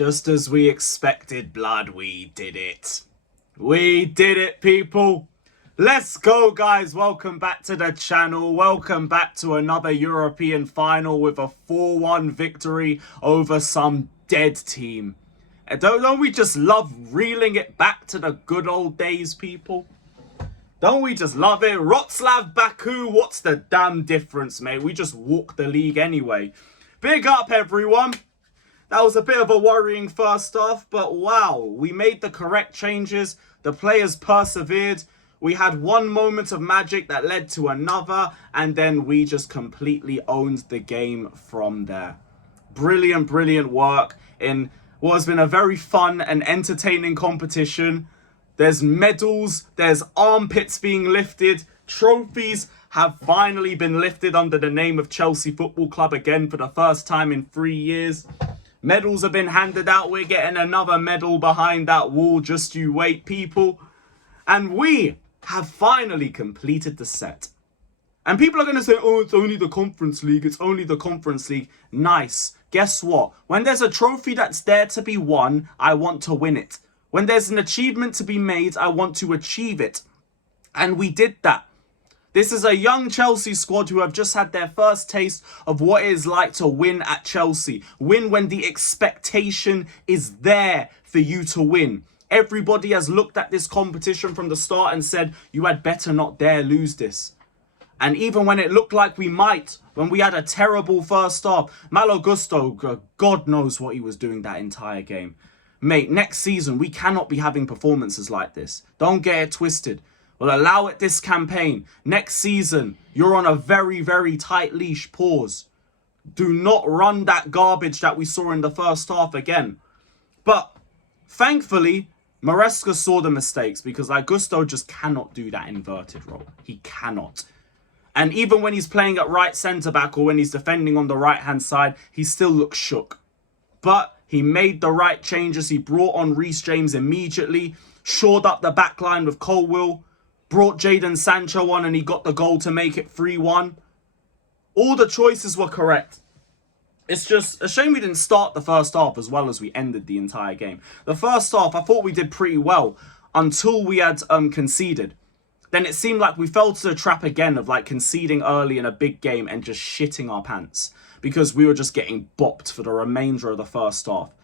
Just as we expected, blood, we did it. We did it, people. Let's go, guys. Welcome back to the channel. Welcome back to another European final with a 4-1 victory over some dead team. And don't we just love reeling it back to the good old days, people? Don't we just love it? Wrocław, Baku, what's the damn difference, mate? We just walked the league anyway. Big up, everyone. That was a bit of a worrying first half, but wow, we made the correct changes. The players persevered. We had one moment of magic that led to another, and then we just completely owned the game from there. Brilliant, brilliant work in what has been a very fun and entertaining competition. There's medals, there's armpits being lifted, trophies have finally been lifted under the name of Chelsea Football Club again for the first time in 3 years. Medals have been handed out. We're getting another medal behind that wall. Just you wait, people. And we have finally completed the set. And people are going to say, oh, it's only the Conference League. It's only the Conference League. Nice. Guess what? When there's a trophy that's there to be won, I want to win it. When there's an achievement to be made, I want to achieve it. And we did that. This is a young Chelsea squad who have just had their first taste of what it is like to win at Chelsea. Win when the expectation is there for you to win. Everybody has looked at this competition from the start and said, you had better not dare lose this. And even when it looked like we might, when we had a terrible first half, Malo Gusto, God knows what he was doing that entire game. Mate, next season, we cannot be having performances like this. Don't get it twisted. We'll allow it this campaign. Next season, you're on a very, very tight leash. Pause. Do not run that garbage that we saw in the first half again. But thankfully, Maresca saw the mistakes because Augusto just cannot do that inverted role. He cannot. And even when he's playing at right centre-back or when he's defending on the right-hand side, he still looks shook. But he made the right changes. He brought on Reece James immediately, shored up the back line with Colwill, brought Jadon Sancho on and he got the goal to make it 3-1. All the choices were correct. It's just a shame we didn't start the first half as well as we ended the entire game. The first half, I thought we did pretty well until we had conceded. Then it seemed like we fell to the trap again of like conceding early in a big game and just shitting our pants because we were just getting bopped for the remainder of the first half.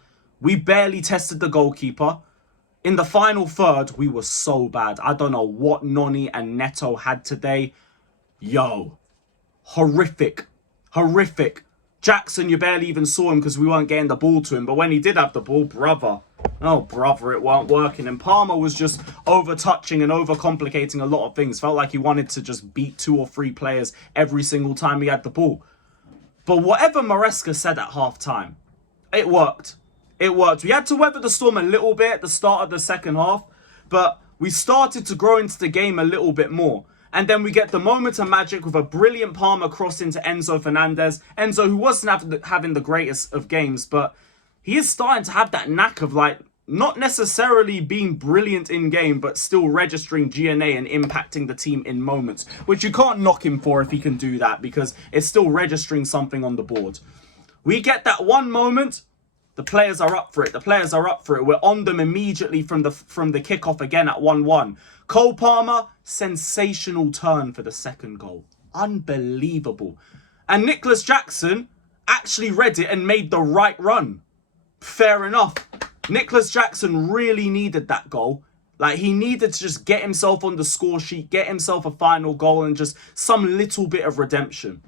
We barely tested the goalkeeper. In the final third, we were so bad. I don't know what Noni and Neto had today. Yo, horrific, horrific. Jackson, you barely even saw him because we weren't getting the ball to him. But when he did have the ball, brother, oh, brother, it weren't working. And Palmer was just over-touching and over-complicating a lot of things. Felt like he wanted to just beat 2 or 3 players every single time he had the ball. But whatever Maresca said at half-time, it worked. It worked. We had to weather the storm a little bit at the start of the second half, but we started to grow into the game a little bit more. And then we get the moment of magic with a brilliant Palmer cross into Enzo Fernandez. Enzo, who wasn't having the greatest of games, but he is starting to have that knack of like, not necessarily being brilliant in game, but still registering GNA and impacting the team in moments, which you can't knock him for if he can do that because it's still registering something on the board. We get that one moment. The players are up for it. The players are up for it. We're on them immediately from the kickoff again at 1-1. Cole Palmer, sensational turn for the second goal. Unbelievable. And Nicholas Jackson actually read it and made the right run. Fair enough. Nicholas Jackson really needed that goal. Like, he needed to just get himself on the score sheet, get himself a final goal and just some little bit of redemption.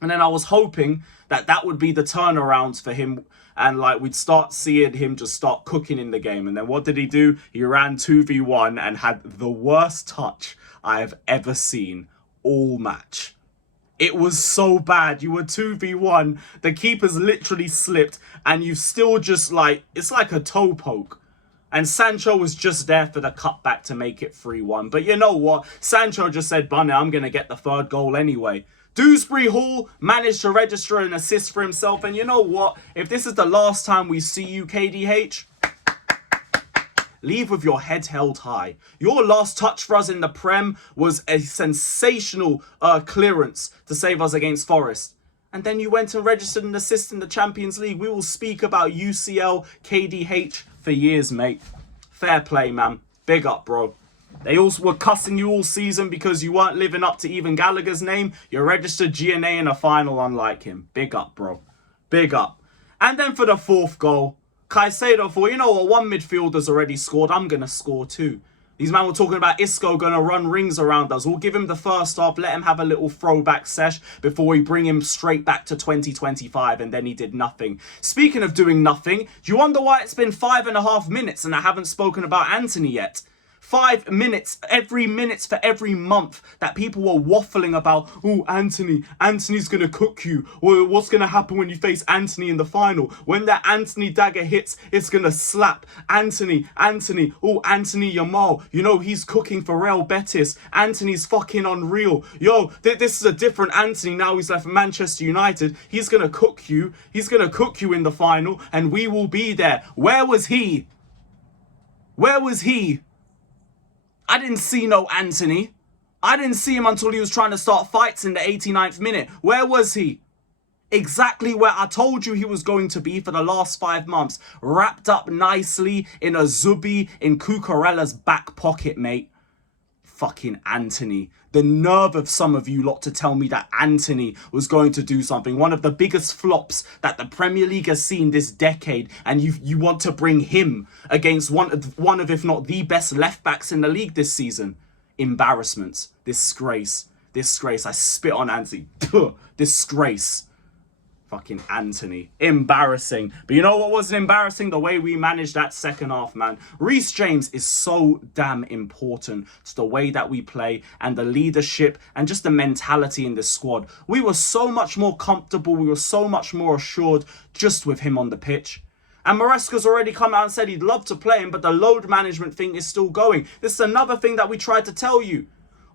And then I was hoping that that would be the turnaround for him. And like we'd start seeing him just start cooking in the game. And then what did he do? He ran 2v1 and had the worst touch I have ever seen all match. It was so bad. You were 2v1. The keeper's literally slipped. And you've still just like, it's like a toe poke. And Sancho was just there for the cutback to make it 3-1. But you know what? Sancho just said, Bunny, I'm going to get the third goal anyway. Dewsbury Hall managed to register an assist for himself. And you know what? If this is the last time we see you, KDH, leave with your head held high. Your last touch for us in the Prem was a sensational clearance to save us against Forest. And then you went and registered an assist in the Champions League. We will speak about UCL, KDH for years, mate. Fair play, man. Big up, bro. They also were cussing you all season because you weren't living up to even Gallagher's name. You registered GNA in a final unlike him. Big up, bro. Big up. And then for the fourth goal, Caicedo thought, you know what, one midfielder's already scored. I'm going to score too. These men were talking about Isco going to run rings around us. We'll give him the first half, let him have a little throwback sesh before we bring him straight back to 2025, and then he did nothing. Speaking of doing nothing, do you wonder why it's been 5.5 minutes and I haven't spoken about Antony yet? 5 minutes, every minute for every month that people were waffling about, oh, Antony's going to cook you. Or what's going to happen when you face Antony in the final? When that Antony dagger hits, it's going to slap. Antony, oh, Antony Yamal. You know, he's cooking for Real Betis. Antony's fucking unreal. Yo, this is a different Antony now he's left Manchester United. He's going to cook you. He's going to cook you in the final, and we will be there. Where was he? Where was he? I didn't see no Antony. I didn't see him until he was trying to start fights in the 89th minute. Where was he? Exactly where I told you he was going to be for the last 5 months. Wrapped up nicely in a Zubi in Cucurella's back pocket, mate. Fucking Antony. The nerve of some of you lot to tell me that Antony was going to do something. One of the biggest flops that the Premier League has seen this decade. And you want to bring him against one of, if not the best left backs in the league this season. Embarrassment. Disgrace. Disgrace. I spit on Antony. Disgrace. Fucking Antony. Embarrassing. But you know what wasn't embarrassing? The way we managed that second half, man. Reece James is so damn important to the way that we play and the leadership and just the mentality in this squad. We were so much more comfortable. We were so much more assured just with him on the pitch. And Maresca's already come out and said he'd love to play him, but the load management thing is still going. This is another thing that we tried to tell you.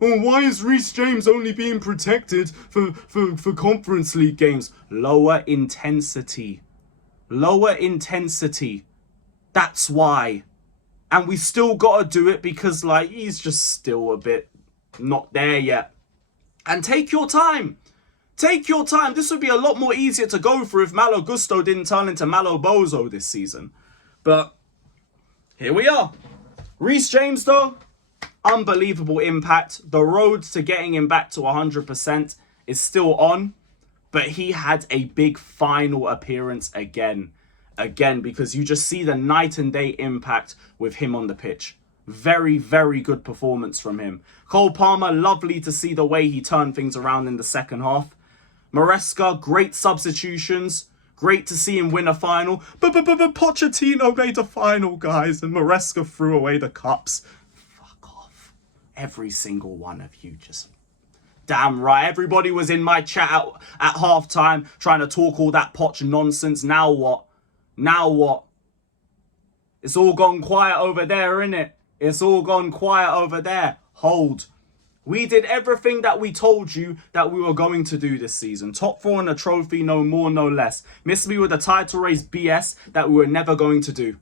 Oh, why is Reece James only being protected for Conference League games? Lower intensity. Lower intensity. That's why. And we still got to do it because, like, he's just still a bit not there yet. And take your time. Take your time. This would be a lot more easier to go through if Malo Gusto didn't turn into Malo Bozo this season. But here we are. Reece James, though. Unbelievable impact. The road to getting him back to 100% is still on. But he had a big final appearance again. Again, because you just see the night and day impact with him on the pitch. Very, very good performance from him. Cole Palmer, lovely to see the way he turned things around in the second half. Maresca, great substitutions. Great to see him win a final. But Pochettino made a final, guys. And Maresca threw away the cups. Every single one of you just... Damn right. Everybody was in my chat at halftime trying to talk all that Poch nonsense. Now what? Now what? It's all gone quiet over there, innit? It's all gone quiet over there. Hold. We did everything that we told you that we were going to do this season. Top 4 in a trophy, no more, no less. Miss me with a title race BS that we were never going to do.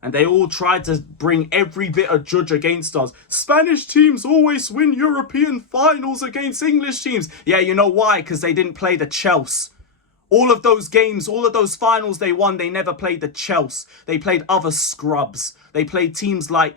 And they all tried to bring every bit of judge against us. Spanish teams always win European finals against English teams. Yeah, you know why? Because they didn't play the Chelsea. All of those games, all of those finals they won, they never played the Chelsea. They played other scrubs. They played teams like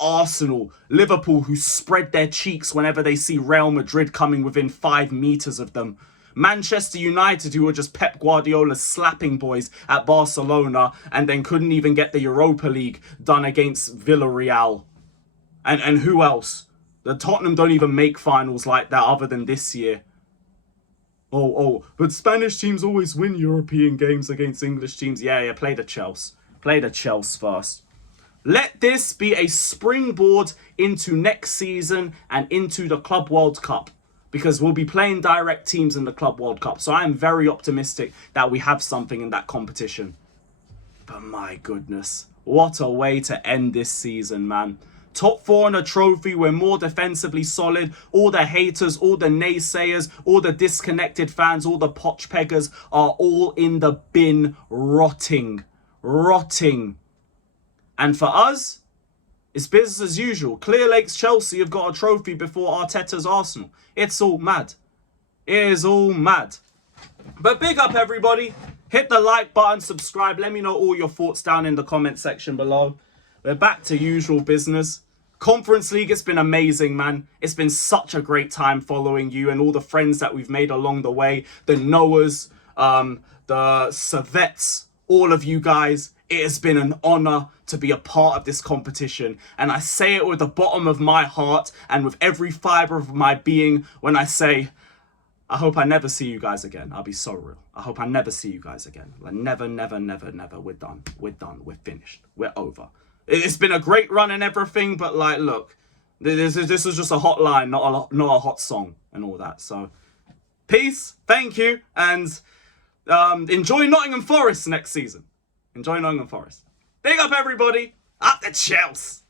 Arsenal, Liverpool, who spread their cheeks whenever they see Real Madrid coming within 5 meters of them. Manchester United, who were just Pep Guardiola's slapping boys at Barcelona and then couldn't even get the Europa League done against Villarreal. And who else? The Tottenham don't even make finals like that other than this year. But Spanish teams always win European games against English teams. Yeah, play the Chelsea. Play the Chelsea first. Let this be a springboard into next season and into the Club World Cup. Because we'll be playing direct teams in the Club World Cup. So I am very optimistic that we have something in that competition. But my goodness, what a way to end this season, man. Top 4 in a trophy, we're more defensively solid. All the haters, all the naysayers, all the disconnected fans, all the potch peggers are all in the bin rotting. Rotting. And for us, it's business as usual. Clear Lake's Chelsea have got a trophy before Arteta's Arsenal. It's all mad. It is all mad. But big up, everybody. Hit the like button, subscribe. Let me know all your thoughts down in the comment section below. We're back to usual business. Conference League, it's been amazing, man. It's been such a great time following you and all the friends that we've made along the way. The Noahs, the Savić, all of you guys. It has been an honor to be a part of this competition. And I say it with the bottom of my heart and with every fiber of my being when I say, I hope I never see you guys again. I'll be so real. I hope I never see you guys again. Like, never, never, never, never. We're done. We're done. We're finished. We're over. It's been a great run and everything, but like, look, this was just a hotline, not a hot song and all that. So, peace, thank you, and enjoy Nottingham Forest next season. Enjoy Nottingham Forest. Big up, everybody. Up the Chelsea.